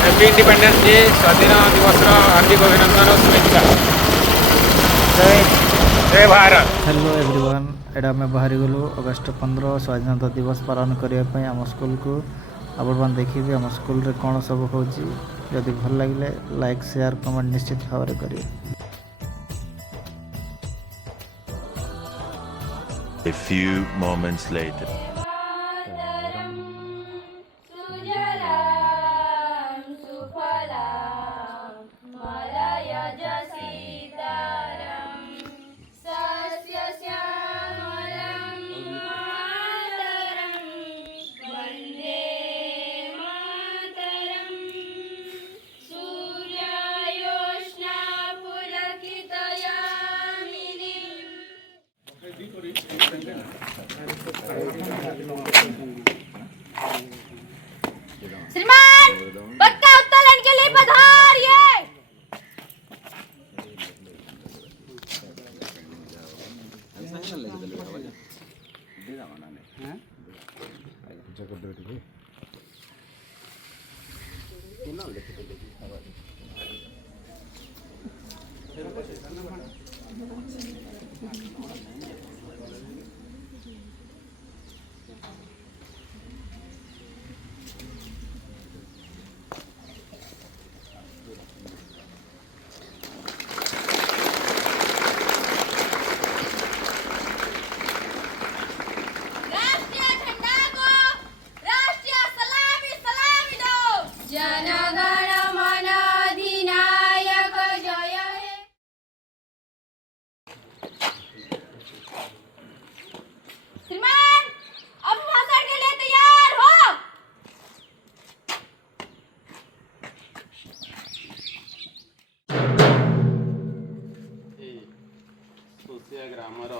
Happy independence day स्वाधीन दिवस हार्दिक अभिनंदन और शुभेच्छा। जय भारत। हेलो एवरीवन, एटा आम बाहरी गलु अगस्ट 15 स्वाधीनता दिवस पालन करने आम स्कूल को आपण देखिए आम स्कूल रे कौन सब हो। जदि भल लगे लाइक शेयर कमेंट निश्चित भाव में करिए। A few moments later. श्रीमान बत्ता उत्तोलन के लिए पधारिए। श्रीमान अब भाषण के लिए तैयार हो। सोसिया ग्रामर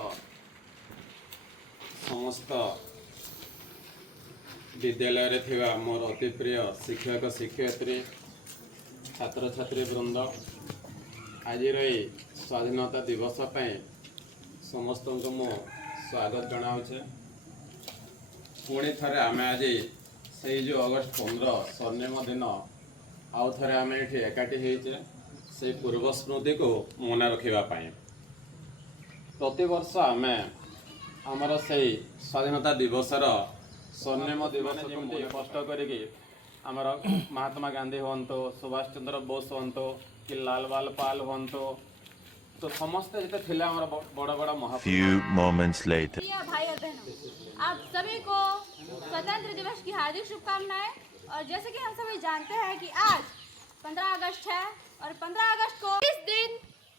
समस्त विद्यालय थिबा मोर अति प्रिय शिक्षक शिक्षयित्री छात्र छात्री वृंद आज स्वाधीनता दिवस पर समस्त को स्वागत जनाऊे। पुणी थे आम आज से जो अगस्ट 15 स्वर्णिम दिन आउ थे आम ये एकाठी होचे से पूर्व स्मृति को मन रखापी। प्रतिवर्ष आम आमर से स्वाधीनता दिवसर स्वर्णिम दिवस जमी स्पष्ट करके आमर महात्मा गांधी हूँ, सुभाष चंद्र बोस हूँ कि लाल बाल पाल हूँ, तो समस्त जिते थे बड़ बड़ Few moments later. भाई और बहनों, आप सभी को स्वतंत्र दिवस की हार्दिक शुभकामनाएं। और जैसे कि हम सभी जानते हैं कि आज 15 अगस्त है और 15 अगस्त को इस दिन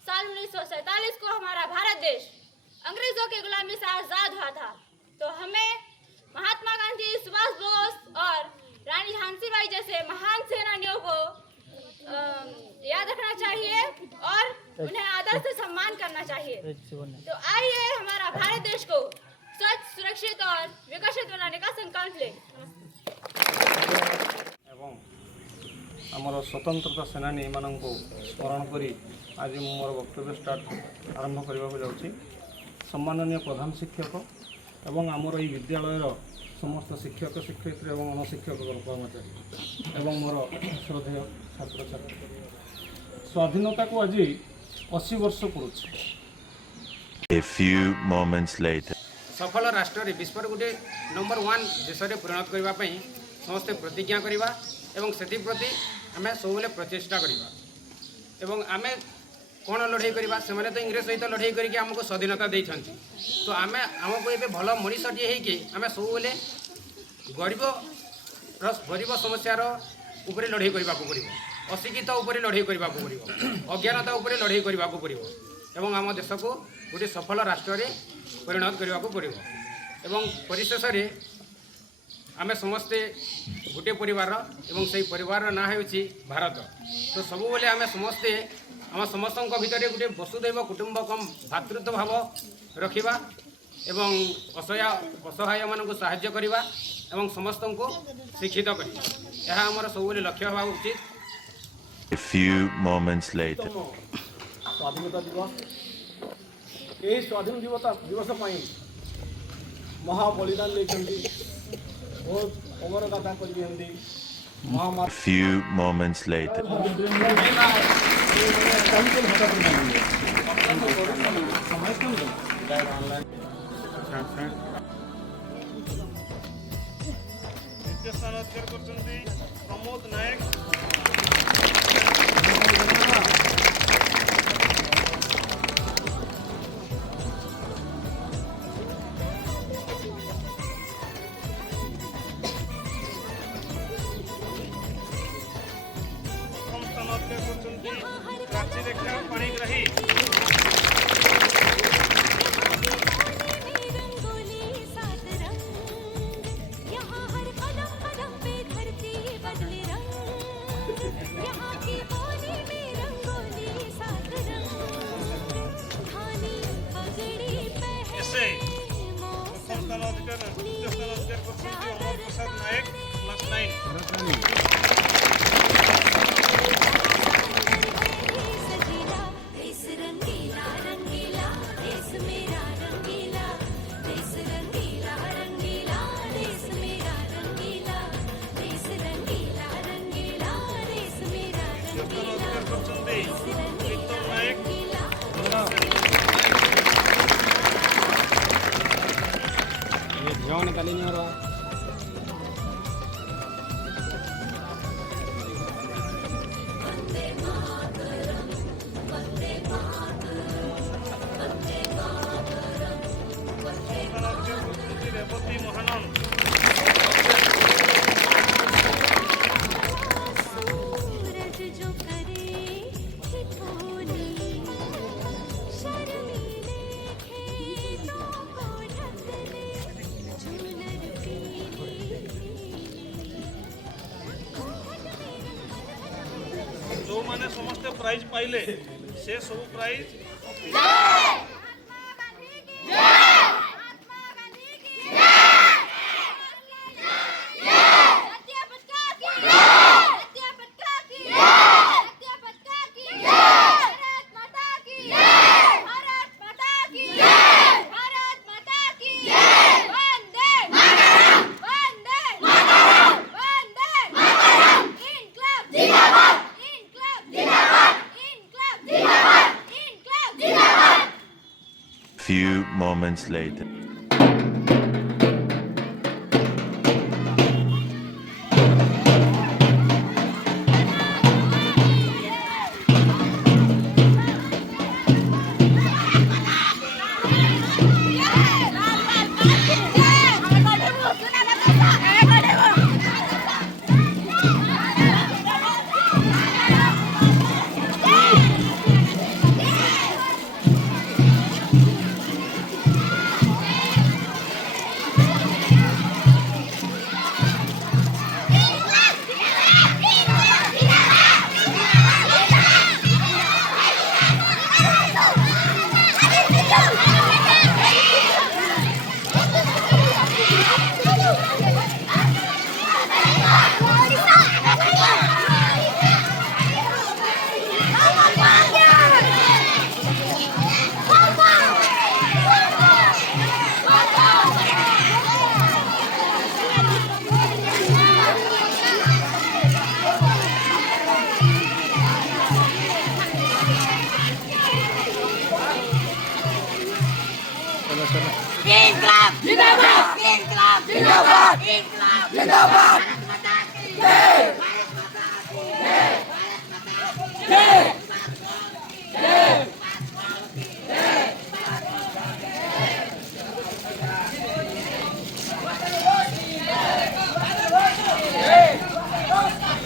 साल 1947 को हमारा भारत देश अंग्रेजों की गुलामी से आजाद हुआ था। तो हमें महात्मा गांधी, सुभाष बोस और रानी झांसीबाई जैसे महान सेनानियों को याद रखना चाहिए और उन्हें आदर से सम्मान करना चाहिए। तो आइए हमारा भारत देश को स्वच्छ, सुरक्षित और विकसित बनाने का संकल्प लें। एवं आमर स्वतंत्रता सेनानी मान को स्मरण करी आज मोर वक्तव्य स्टार्ट आरंभ करने को जाऊँगी। सम्माननीय प्रधान शिक्षक एवं आमर ये विद्यालयर समस्त शिक्षक शिक्षयित्री एवं अणशिक्षक कर्मचारी एवं मोर श्रद्धेय छात्र छात्री, स्वाधीनता को आज 80 वर्ष पुरुष। A few moments later. सफल राष्ट्र विश्व गोटे नंबर 1 देश में परिणत करने समस्ते प्रतिज्ञा करवा एवं से प्रति आम सब प्रचेषा करवा एवं आम कौन लड़ाई करवा से तो इंग्रेज सहित लड़ाई करके आमको स्वाधीनता देते। तो आम आमको ये भल मनीषटे होमें सब गरीब समस्यार उपरे लड़ाई करने को पड़ो, अशिक्षित उपरे लड़ाई करने को पड़ो, अज्ञानता उपरे लड़ाई करने को पड़ो एवं आम देश को गोटे सफल राष्ट्र परिणत करने को पड़ो। एवं परिशेष आम समस्ते गोटे परिवार एवं से परिवार ना हो भारत। तो सब बेले आम समस्ते आम समस्त भितर गोटे वसुधैव कुटुंबकम भातृत्व भाव रखा एवं असहाय मानक साहाय्य करवा एवं समस्त को शिक्षित करवा, यह आमर सब लक्ष्य हवा उचित। A few moments later. स्वाधीनता दिवस यही स्वाधीन दिवस महाबलिदान लेकिन ବହୁତ ଅମର ଗାଥା କରିବି ଏମିତି A ମହାମାରୀ few moments later. ସ୍ଥାନ ଅଧିକାର କରୁଛନ୍ତି ପ୍ରମୋଦ ନାୟକ। ପ୍ରଥମ ସ୍ଥାନ ଅଧିକାର କରୁଛନ୍ତି ରାଜ୍ୟରେଖା ପାଣିଗ୍ରାହୀ। ऐसे प्रथम स्थान अधिकार द्वितीय स्थान अधिकार करते अमर प्रसाद नायक +9। ଝିଅ ନିକାଲି ନିଅର ରେବତୀ ମହାନନ୍ଦ। ଯେଉଁମାନେ ସମସ୍ତେ ପ୍ରାଇଜ୍ ପାଇଲେ ସେ ସବୁ prize Few moments later. İnkılap! Zindabad! İnkılap! Zindabad! İnkılap! Zindabad!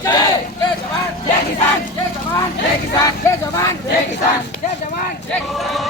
Jai! Jai! Jai! Jai Kisan! Jai Jawan! Jai Kisan! Jai Jawan! Jai Kisan! Jai Jawan! Jai Kisan!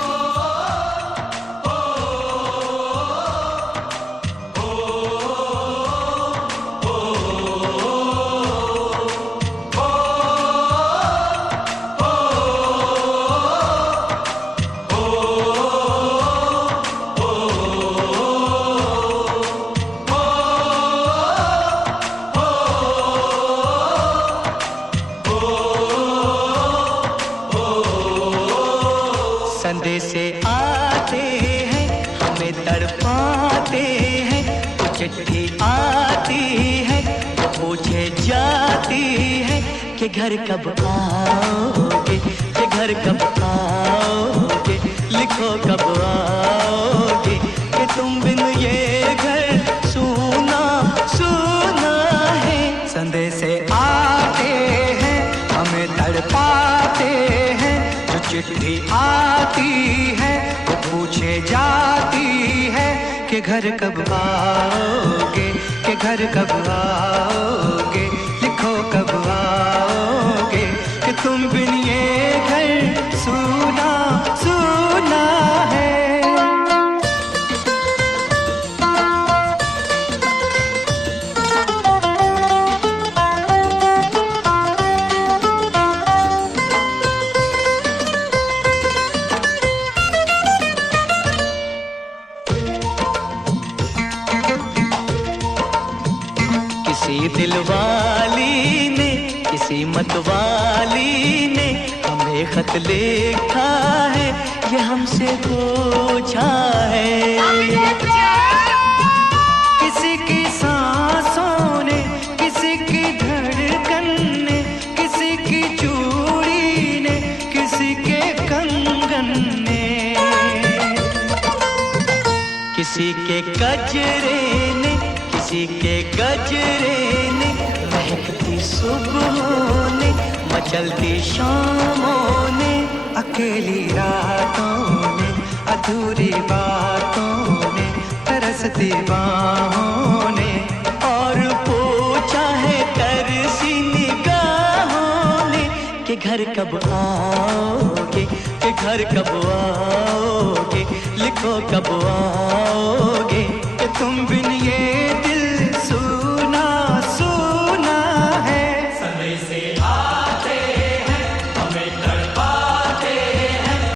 संदेशे आते हैं हमें तड़पाते हैं कुछ चिट्ठी आती है, वो पूछे जाती है कि घर कब आओगे, कि घर कब आओगे, लिखो कब आओगे, कि तुम बिन ये घर सूना सूना है। संदेश आते हैं हमें तड़पाते हैं, जो चिट्ठी आती है वो पूछे जाती है कि घर कब आओगे, कि घर कब आओगे, लिखो कब आओगे, कि तुम बिन ये घर सूना सूना है। किसी दिलवाली ने, किसी मतवाली ने हमें खत लिखा है, ये हमसे पूछा है। किसी की सांसों ने, किसी की धड़कन ने, किसी की चूड़ी ने, किसी के कंगन ने, किसी के गजरे ने, किसी के गजरे ने, महकती सुबहों ने, मचलती शामों ने, अकेली रातों ने, अधूरी बातों ने, तरसती बाहों ने, और पूछा है तरसी निगाहों ने कि घर कब आओगे, कि घर कब आओगे, लिखो कब आओगे।